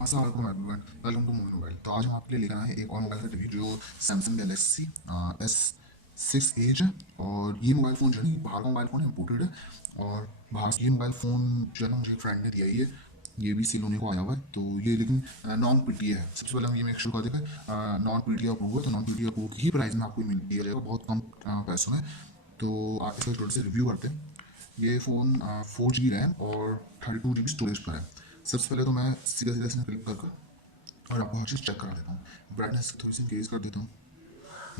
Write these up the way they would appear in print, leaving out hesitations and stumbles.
अस्सलाम वालेकुम everyone, welcome to movie mobile. तो आज हम आपके लिए लेकर आए हैं एक और मोबाइल का रिव्यू जो सैमसंग गैलेक्सी S6 Edge है। और ये मोबाइल फ़ोन जो है ना, बाहर का मोबाइल फ़ोन है, इम्पोर्टेड है। और बाहर से ये मोबाइल फ़ोन जो है ना, मुझे एक फ्रेंड ने दिया ही है। ये भी सील होने को आया हुआ है, तो ये लेकिन नॉन पी टी है। सबसे पहले हम ये मेक श्योर कर दें नॉन पी टी अप्रूव है, तो नॉन पी टी अप्रूव ही प्राइस में आपको दिया जाएगा, बहुत कम पैसों में। तो आप इसका थोड़े से रिव्यू करते हैं। ये फ़ोन 4 GB रैम और 32 GB स्टोरेज पर है। सबसे पहले तो मैं सीधा सीधा इसमें क्लिक कर और आपको हर चीज़ चेक करा देता हूँ। ब्राइटनेस थोड़ी सी इंक्रीज कर देता हूँ।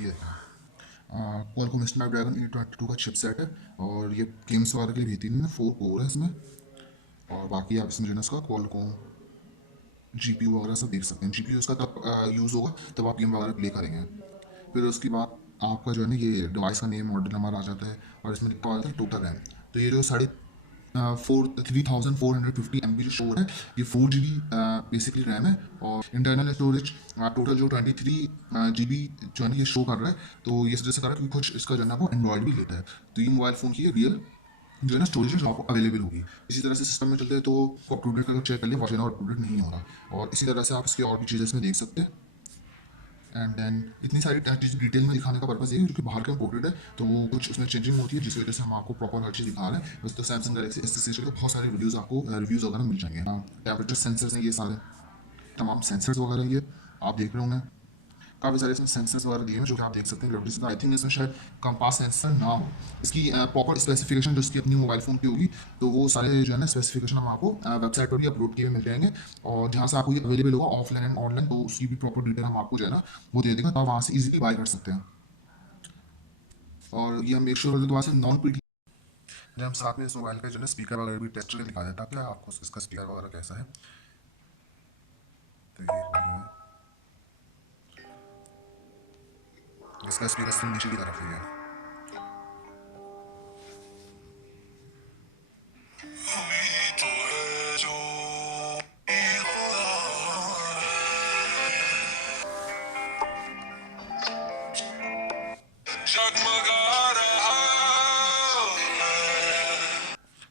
ये क्वालकॉम स्नैपड्रैगन 822 का चिपसेट है। और ये गेम्स वगैरह के लिए भेजती नहीं है, 4 कोर है इसमें। और बाकी आप इसमें जो है ना, इसका क्वालकॉम जी पी यू वगैरह सब देख सकते हैं। जी पी यू इसका तब यूज़ होगा तब आप गेम वगैरह प्ले करेंगे। फिर उसके बाद आपका जो है ना, ये डिवाइस का नेम मॉडल नंबर आ जाता है। और इसमें लिखा होता है टोटल रैम। तो ये जो 3450 MB जो शो हो रहा है, ये 4 GB बेसिकली रैम है। और इंटरनल स्टोरेज टोटल जो 23 GB जो है ना, ये शो कर रहा है। तो ये सजेस्ट कर रहा है क्योंकि कुछ इसका जो है ना, वो एंड्रॉइड भी लेता है। तो ये मोबाइल फ़ोन की रियल जो है ना स्टोरेज है, जो आपको अवेलेबल होगी। इसी तरह से सिस्टम में चलते हैं तो अपडेट करके चेक कर लिया, वॉच और अपडेट नहीं हो रहा। और इसी तरह से आप इसके और भी चीज़ें इसमें देख सकते हैं। एंड देन इतनी सारी चीज़ डिटेल में दिखाने का पर्पज़ ये है क्योंकि बाहर का इंपोर्टेड है, तो कुछ उसमें चेंजिंग होती है, जिस वजह से हम आपको प्रॉपर हर चीज़ दिखा रहे हैं। वैसे तो सैमसंग गैलेक्सी S6 के बहुत सारे वीडियोज़ आपको रिव्यूज़ वगैरह मिल जाएंगे। टेम्परेचर सेंसर्स हैं ये सारे, तमाम सेंसर्स वगैरह ये आप देख रहे होंगे। काफ़ी सारे इसमें सेंसर्स वगैरह दिए हैं जो कि आप देख सकते हैं। लेकिन आई थिंक इसमें शायद कंपास सेंसर ना हो। इसकी प्रॉपर स्पेसिफिकेशन जो इसकी अपनी मोबाइल फ़ोन की होगी, तो वो सारे जो है ना स्पेसिफिकेशन हम आपको वेबसाइट पर भी अपलोड किए हुए मिल जाएंगे। और जहाँ से आपको ये अवेलेबल होगा ऑफलाइन एंड ऑनलाइन, तो उसकी भी प्रॉपर डिटेल हम आपको जो है ना, वो दे देंगे, तो आप वहाँ से इजीली बाय कर सकते हैं। और ये हम मेक श्योर कर दें वहाँ से नॉन पी जब हम साथ में इस मोबाइल का जो है स्पीकर वगैरह भी टेस्ट करके दिखा देता है आपको इसका स्पीकर वगैरह कैसा है। तो ये हो गया। इसका स्पीकर सिर्फ नीचे की तरफ ही है।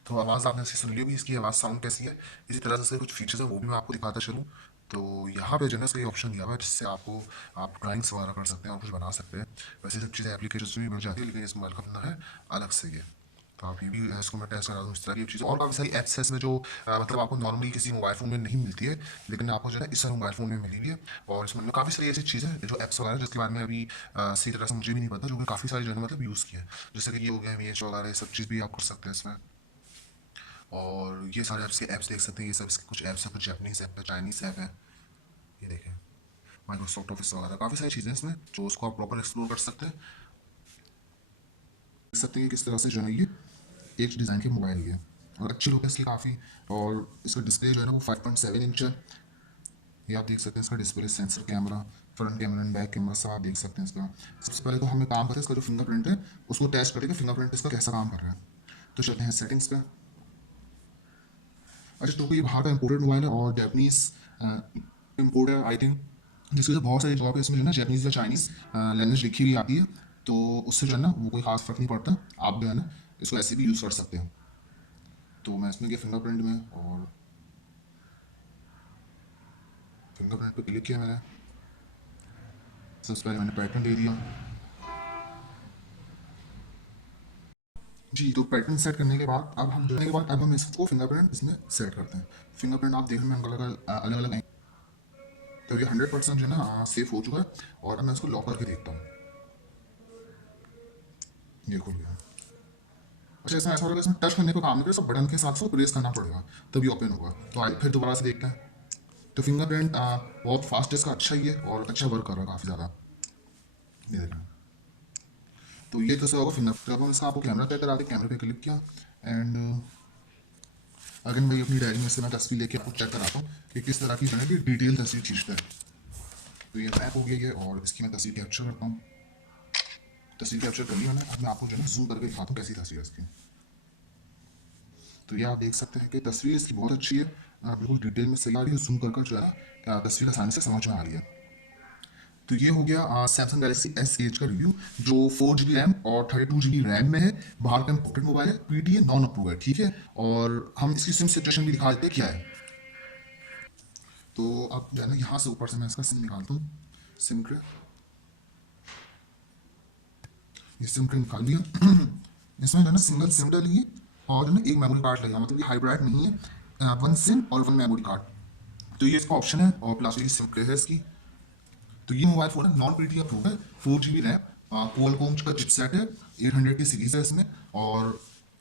तो आवाज़ आपने ऐसी सुन ली होगी, इसकी आवाज़ साउंड कैसी है। इसी तरह से कुछ फीचर्स है वो भी मैं आपको दिखाता चलूँ। तो यहाँ पे जो है ना, इसका ऑप्शन दिया हुआ है जिससे आपको आप ड्राइंग्स वगैरह कर सकते हैं और कुछ बना सकते हैं। वैसे सब चीज़ें एप्लीकेशन में मिल जाती है, लेकिन इस मोबाइल का अपना है अलग से ये। तो आप ये भी इसको मैं टेस्ट करा दूँ इस तरह की चीज़ें। और काफ़ी सारी एप्स है इसमें जो मतलब आपको नॉर्मली किसी मोबाइल फ़ोन में नहीं मिलती है, लेकिन आपको जो है इस मोबाइल फ़ोन में मिली हुई है। और इसमें काफ़ी सारी ऐसी चीज़ें जो एप्स वगैरह जिसके बारे में अभी सही तरह से मुझे भी नहीं पता, जो कि काफ़ी सारी जो है मतलब यूज़ किया है। जैसे कि ये हो गया VH वगैरह, ये सब चीज़ भी आप कर सकते हैं इसमें। और ये सारे ऐप्स देख सकते हैं। ये सब इसके कुछ ऐप्स हैं, कुछ जापानीज़ ऐप है, चाइनीज़ ऐप है। ये देखें, माइक्रोसॉफ्ट ऑफिस वगैरह काफ़ी सारी चीज़ें इसमें जो उसको आप प्रॉपर एक्सप्लोर कर सकते हैं। देख सकते हैं कि किस तरह से जो है ये एक डिज़ाइन की मोबाइल है। और अच्छी लुक है इसकी काफ़ी। और इसका डिस्प्ले जो है ना, वो 5.7 इंच है। ये आप देख सकते हैं। इसका display, sensor, camera, front camera and back camera सब आप देख सकते हैं इसका। सबसे पहले तो हमें काम करते हैं इसका जो फिंगरप्रिंट है उसको टेस्ट करेंगे, फिंगरप्रिंट इसका कैसा काम कर रहा है। तो चलते हैं सेटिंग्स पे। अच्छा, तो ये बाहर का इम्पोर्टेड मोबाइल है और जैपनीज इम्पोर्ट है आई थिंक, जिसकी वजह से बहुत सारी जगह पे इसमें जो है ना जैपनीज या चाइनीज़ लैंग्वेज लिखी हुई आती है। तो उससे जो है ना वो कोई खास फर्क नहीं पड़ता, आप जो है ना इसको ऐसे भी यूज़ कर सकते हो। तो मैं इसमें गया फिंगरप्रिंट में और फिंगरप्रिंट पे क्लिक किया मैंने। सबसे पहले मैंने पैटर्न दे दिया। जी, तो पैटर्न सेट करने के बाद अब हम जोड़ने के बाद अब हम इसको फिंगरप्रिंट इसमें सेट करते हैं। फिंगरप्रिंट आप देखने में अलग अलग अलग। तो ये 100% जो है ना सेफ हो चुका है। और अब मैं इसको लॉक करके देखता हूँ। ये खुल गया। अच्छा, इसमें ऐसा होगा, इसमें टच करने को काम नहीं करेगा, सब बटन के साथ साथ प्रेस करना पड़ेगा तभी ओपन होगा। तो आइए फिर दोबारा से देखते हैं। तो फिंगरप्रिंट बहुत फास्ट है इसका, अच्छा ही है और अच्छा वर्क कर रहा है काफ़ी ज़्यादा। ये देखें। तो ये कैसे होगा फिंगर, जब हम इसका आपको कैमरा चेक करा दें, कैमरे पे क्लिक किया एंड अगर मैं अपनी डायरी में से मैं तस्वीर लेके आपको चेक कराता हूँ कि किस तरह की जो है कि डिटेल तस्वीर खींचता है। तो ये रैप हो गई है और इसकी मैं तस्वीर कैप्चर करता हूँ। तस्वीर कैप्चर कर ली मैंने। अब मैं आपको जो है ना जूम करके दिखाता हूँ कैसी तस्वीर है इसकी। तो ये आप देख सकते हैं कि तस्वीर इसकी बहुत अच्छी है, बिल्कुल डिटेल में सही आ रही है। जूम कर जो है ना तस्वीर आसानी से समझ में आ रही है। तो ये हो गया सैमसंग गैलेक्सी S8 का रिव्यू, जो 4 GB रैम और 32 GB रैम में है। बाहर का इंपोर्टेड मोबाइल है, PTA नॉन अप्रूव है, ठीक है। और हम इसकी सिम सिचुएशन भी दिखा देते हैं क्या है। तो अब जो है ना यहाँ से ऊपर से मैं इसका सिम निकालता हूँ, सिम ट्रे, ये सिम ट्रे निकाल लिया। इसमें जो है ना सिंगल सिम डलेगी और जो है ना एक मेमोरी कार्ड लगेगा, मतलब ये हाइब्रिड नहीं है, वन सिम और वन मेमोरी कार्ड। तो ये इसका ऑप्शन है और प्लस ये सिम ट्रे है इसकी। तो ये मोबाइल फोन है, नॉन पीटीएफ फोन है, 4 GB रैम, क्वालकॉम का चिपसेट है, 800 की सीरीज है इसमें, और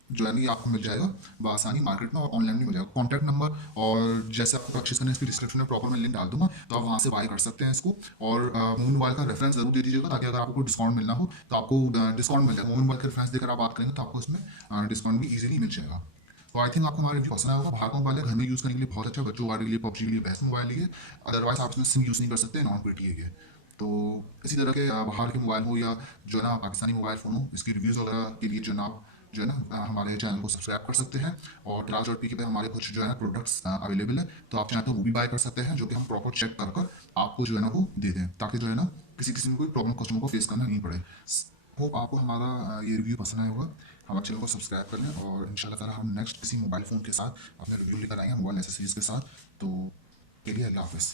जो है ना ये आपको मिल जाएगा बआसानी मार्केट में और ऑनलाइन भी मिल जाएगा। कॉन्टैक्ट नंबर और जैसे आपको परचेस करना है इसकी डिस्क्रिप्शन में प्रॉपर मैं लिंक डाल दूंगा, तो आप वहाँ से बाय कर सकते हैं इसको। और मोबाइल मोबाइल का रेफरेंस जरूर दे दीजिएगा, ताकि अगर आपको कोई डिस्काउंट मिलना हो तो आपको डिस्काउंट मिल जाएगा। मोबाइल मोबाइल का रेफरेंस देकर आप बात करेंगे तो आपको इसमें डिस्काउंट भी ईजिली मिल जाएगा। तो आई थिंक आपको हमारा रिव्यू पसंद आया होगा। बाहर का मोबाइल है, घर में यूज़ करने के लिए बहुत अच्छा, बच्चों वाले के लिए, पबजी के लिए बेस्ट मोबाइल है। अदरवाइज आप इसमें सिम यूज़ नहीं कर सकते, नॉन पीटीए के। तो इसी तरह के बाहर के मोबाइल हो या जो है ना पाकिस्तानी मोबाइल फ़ोन हो, इसकी रिव्यूज़ वगैरह के लिए जो है ना आप जो है ना हमारे चैनल को सब्सक्राइब कर सकते हैं। और Traj.pk पे हमारे कुछ जो है ना प्रोडक्ट्स अवेलेबल है, तो आप चाहें तो वो भी बाय कर सकते हैं, जो कि हम प्रॉपर चेक कर कर आपको जो है ना वो दे दें, ताकि जो है ना किसी किसी में कोई प्रॉब्लम कस्टमर को फेस करना नहीं पड़े। होप आपको हमारा ये रिव्यू पसंद आया होगा। हमारे चैनल को सब्सक्राइब कर लें और इंशाल्लाह ताला हम नेक्स्ट किसी मोबाइल फ़ोन के साथ अपने रिव्यू लेकर आएंगे, मोबाइल एसेसरीज के साथ। तो के लिए अल्लाह हाफ़िज़।